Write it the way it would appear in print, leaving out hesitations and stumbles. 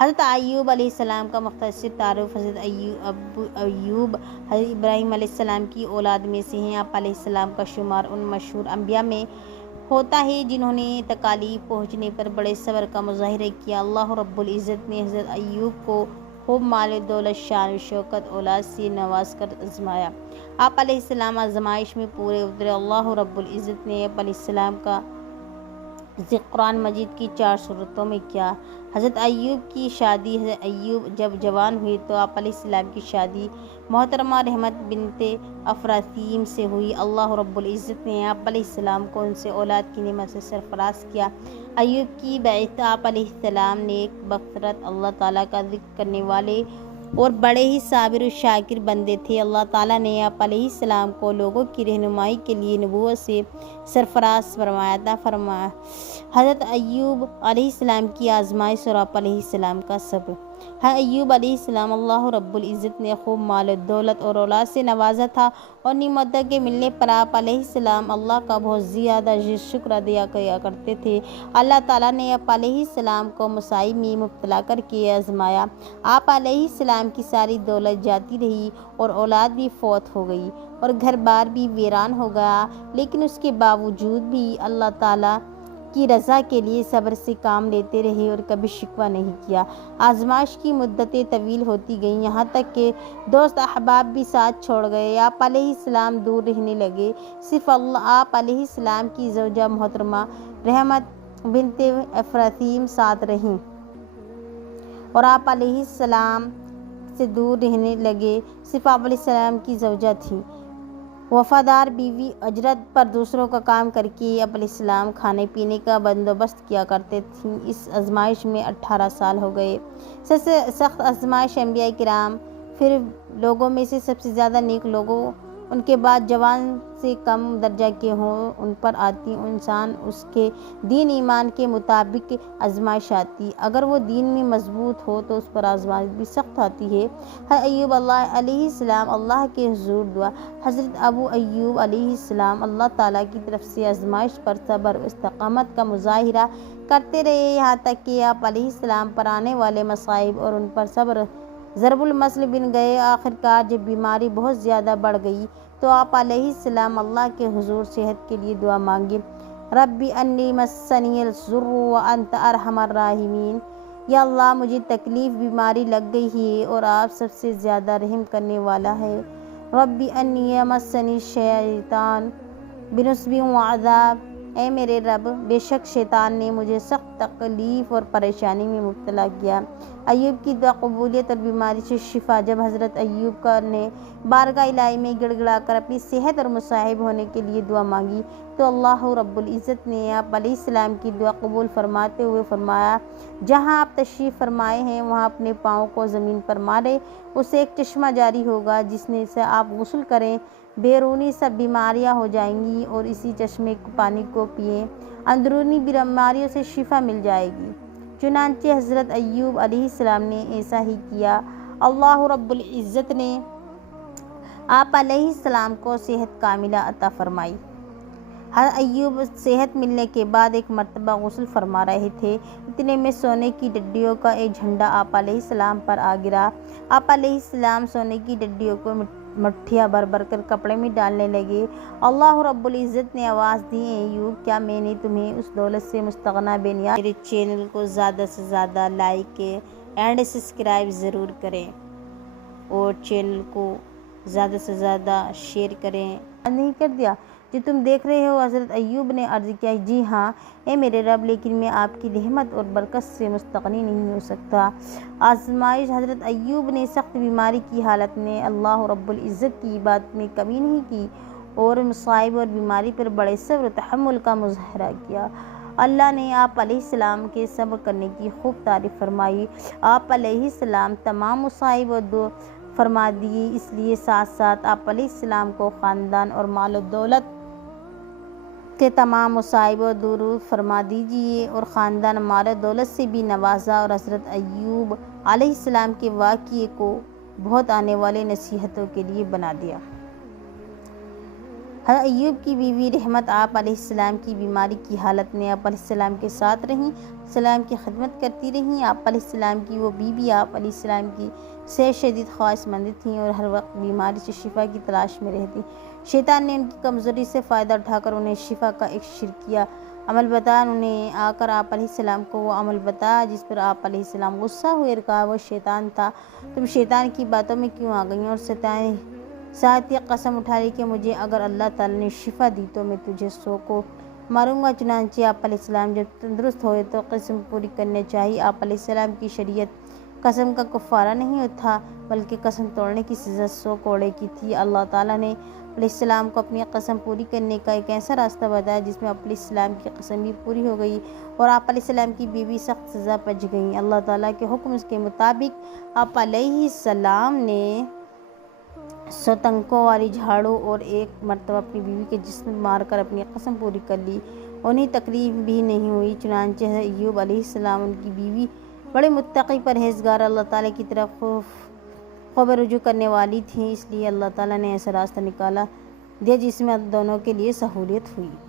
حضرت ایوب علیہ السلام کا مختصر تعارف۔ حضرت ایوب حضرت ابراہیم علیہ السلام کی اولاد میں سے ہیں۔ آپ علیہ السلام کا شمار ان مشہور انبیاء میں ہوتا ہے جنہوں نے تکالیف پہنچنے پر بڑے صبر کا مظاہرہ کیا۔ اللہ رب العزت نے حضرت ایوب کو خوب مال و دولت، شان و شوکت، اولاد سے نواز کر آزمایا۔ آپ علیہ السلام آزمائش میں پورے اترے۔ اللہ رب العزت نے آپ علیہ السلام کا ذکر قرآن مجید کی 4 سورتوں میں کیا۔ حضرت ایوب کی شادی۔ حضرت ایوب جب جوان ہوئے تو آپ علیہ السلام کی شادی محترمہ رحمت بنت افراثیم سے ہوئی۔ اللہ رب العزت نے آپ علیہ السلام کو ان سے اولاد کی نعمت سے سرفراز کیا۔ ایوب کی بعثت۔ آپ علیہ السلام نیک بفطرت، اللہ تعالیٰ کا ذکر کرنے والے اور بڑے ہی صابر و شاکر بندے تھے۔ اللہ تعالیٰ نے آپ علیہ السلام کو لوگوں کی رہنمائی کے لیے نبوت سے سرفراز فرمایا۔ حضرت ایوب علیہ السلام کی آزمائش اور آپ علیہ السلام کا صبر۔ ایوب علیہ السلام اللہ رب العزت نے خوب مال و دولت اور اولاد سے نوازا تھا، اور نعمتوں کے ملنے پر آپ علیہ السلام اللہ کا بہت زیادہ شکر ادا کیا کرتے تھے۔ اللہ تعالیٰ نے آپ علیہ السلام کو مصائب میں مبتلا کر کے آزمایا۔ آپ علیہ السلام کی ساری دولت جاتی رہی اور اولاد بھی فوت ہو گئی اور گھر بار بھی ویران ہو گیا، لیکن اس کے باوجود بھی اللہ تعالیٰ کی رضا کے لیے صبر سے کام لیتے رہے اور کبھی شکوہ نہیں کیا۔ آزمائش کی مدتیں طویل ہوتی گئیں، یہاں تک کہ دوست احباب بھی ساتھ چھوڑ گئے۔ آپ علیہ السلام دور رہنے لگے۔ صرف آپ علیہ السلام کی زوجہ محترمہ رحمت بنت افراثیم ساتھ رہیں اور آپ علیہ السلام سے دور رہنے لگے۔ صرف آپ علیہ السلام کی زوجہ تھیں، وفادار بیوی، اجرت پر دوسروں کا کام کر کے آپ علیہ السلام کھانے پینے کا بندوبست کیا کرتے تھیں۔ اس آزمائش میں 18 سال ہو گئے۔ سب سے سخت آزمائش انبیاء کرام، پھر لوگوں میں سے سب سے زیادہ نیک لوگوں، ان کے بعد جوان سے کم درجہ کے ہوں، ان پر آتی۔ انسان اس کے دین ایمان کے مطابق آزمائش آتی۔ اگر وہ دین میں مضبوط ہو تو اس پر آزمائش بھی سخت آتی ہے۔ ایوب علیہ السلام اللہ کے حضور دعا۔ حضرت ابو ایوب علیہ السلام اللہ تعالیٰ کی طرف سے آزمائش پر صبر و استقامت کا مظاہرہ کرتے رہے، یہاں تک کہ آپ علیہ السلام پر آنے والے مصائب اور ان پر صبر ضرب المثل بن گئے۔ آخرکار جب بیماری بہت زیادہ بڑھ گئی تو آپ علیہ السلام اللہ کے حضور صحت کے لیے دعا مانگی۔ ربی انی مسنی الضر وانت ارحم الراحمین۔ یا اللہ، مجھے تکلیف، بیماری لگ گئی ہے اور آپ سب سے زیادہ رحم کرنے والا ہے۔ ربی انی مسنی الشیطان بنصب وعذاب۔ اے میرے رب، بے شک شیطان نے مجھے سخت تکلیف اور پریشانی میں مبتلا کیا۔ ایوب کی دعا قبولیت اور بیماری سے شفا۔ جب حضرت ایوب نے بارگاہ الہی میں گڑ گڑا کر اپنی صحت اور مصائب ہونے کے لیے دعا مانگی تو اللہ رب العزت نے آپ علیہ السلام کی دعا قبول فرماتے ہوئے فرمایا، جہاں آپ تشریف فرمائے ہیں وہاں اپنے پاؤں کو زمین پر مارے، اسے ایک چشمہ جاری ہوگا جس میں سے آپ غسل کریں، بیرونی سب بیماریاں ہو جائیں گی، اور اسی چشمے پانی کو پئیں، اندرونی بیماریوں سے شفا مل جائے گی۔ چنانچہ حضرت ایوب علیہ السلام نے ایسا ہی کیا۔ اللہ رب العزت نے آپ علیہ السلام کو صحت کاملہ عطا فرمائی۔ حضرت ایوب صحت ملنے کے بعد ایک مرتبہ غسل فرما رہے تھے، اتنے میں سونے کی ڈڈیوں کا ایک جھنڈا آپ علیہ السلام پر آ گرا۔ آپ علیہ السلام سونے کی ڈڈیوں کو مٹھیاں بھر بھر کر کپڑے میں ڈالنے لگے۔ اللہ رب العزت نے آواز دی، اے ایوب، کیا میں نے تمہیں اس دولت سے مستغنی بے نیاز؟ میرے چینل کو زیادہ سے زیادہ لائک اینڈ سبسکرائب ضرور کریں اور چینل کو زیادہ سے زیادہ شیئر کریں۔ نہیں کر دیا جو تم دیکھ رہے ہو؟ حضرت ایوب نے عرض کیا، جی ہاں اے میرے رب، لیکن میں آپ کی رحمت اور برکت سے مستغنی نہیں ہو سکتا۔ آزمائش۔ حضرت ایوب نے سخت بیماری کی حالت میں اللہ رب العزت کی عبادت میں کمی نہیں کی اور مصائب اور بیماری پر بڑے صبر و تحمل کا مظاہرہ کیا۔ اللہ نے آپ علیہ السلام کے صبر کرنے کی خوب تعریف فرمائی۔ آپ علیہ السلام تمام مصائب اور دور فرما دیے، اس لیے ساتھ ساتھ آپ علیہ السلام کو خاندان اور مال و دولت کے تمام مصائب اور دور فرما دیجیے، اور خاندان مال و دولت سے بھی نوازا، اور حضرت ایوب علیہ السلام کے واقعے کو بہت آنے والے نصیحتوں کے لیے بنا دیا۔ حضرت ایوب کی بیوی رحمت آپ علیہ السلام کی بیماری کی حالت میں آپ علیہ السلام کے ساتھ رہیں، السلام کی خدمت کرتی رہیں۔ آپ علیہ السلام کی وہ بیوی آپ علیہ السلام کی سے شدید خواہش مند تھیں اور ہر وقت بیماری سے شفا کی تلاش میں رہتی۔ شیطان نے ان کی کمزوری سے فائدہ اٹھا کر انہیں شفا کا ایک شرکیہ عمل بتایا۔ انہیں آ کر آپ علیہ السلام کو وہ عمل بتایا جس پر آپ علیہ السلام غصہ ہوئے اور کہا وہ شیطان تھا، تم شیطان کی باتوں میں کیوں آ گئی؟ اور ساتھ یہ قسم اٹھا لی کہ مجھے اگر اللہ تعالیٰ نے شفا دی تو میں تجھے 100 کو ماروں گا۔ چنانچہ آپ علیہ السلام جب تندرست ہوئے تو قسم پوری کرنی چاہیے۔ آپ علیہ السلام کی شریعت قسم کا کفارہ نہیں تھا بلکہ قسم توڑنے کی سزا 100 کوڑے کی تھی۔ اللہ تعالیٰ نے علیہ السلام کو اپنی قسم پوری کرنے کا ایک ایسا راستہ بتایا جس میں آپ علیہ السلام کی قسم بھی پوری ہو گئی اور آپ علیہ السلام کی بیوی سخت سزا بچ گئیں۔ اللہ تعالیٰ کے حکم کے مطابق آپ علیہ السلام نے 100 تنکوں والی جھاڑو اور ایک مرتبہ اپنی بیوی کے جسم مار کر اپنی قسم پوری کر لی۔ انہیں تکلیف بھی نہیں ہوئی۔ چنانچہ ایوب علیہ السلام ان کی بیوی بڑے متقی پرہیزگار اللہ تعالیٰ کی طرف خوب رجوع کرنے والی تھیں، اس لیے اللہ تعالیٰ نے ایسا راستہ نکالا دیا جس میں دونوں کے لیے سہولت ہوئی۔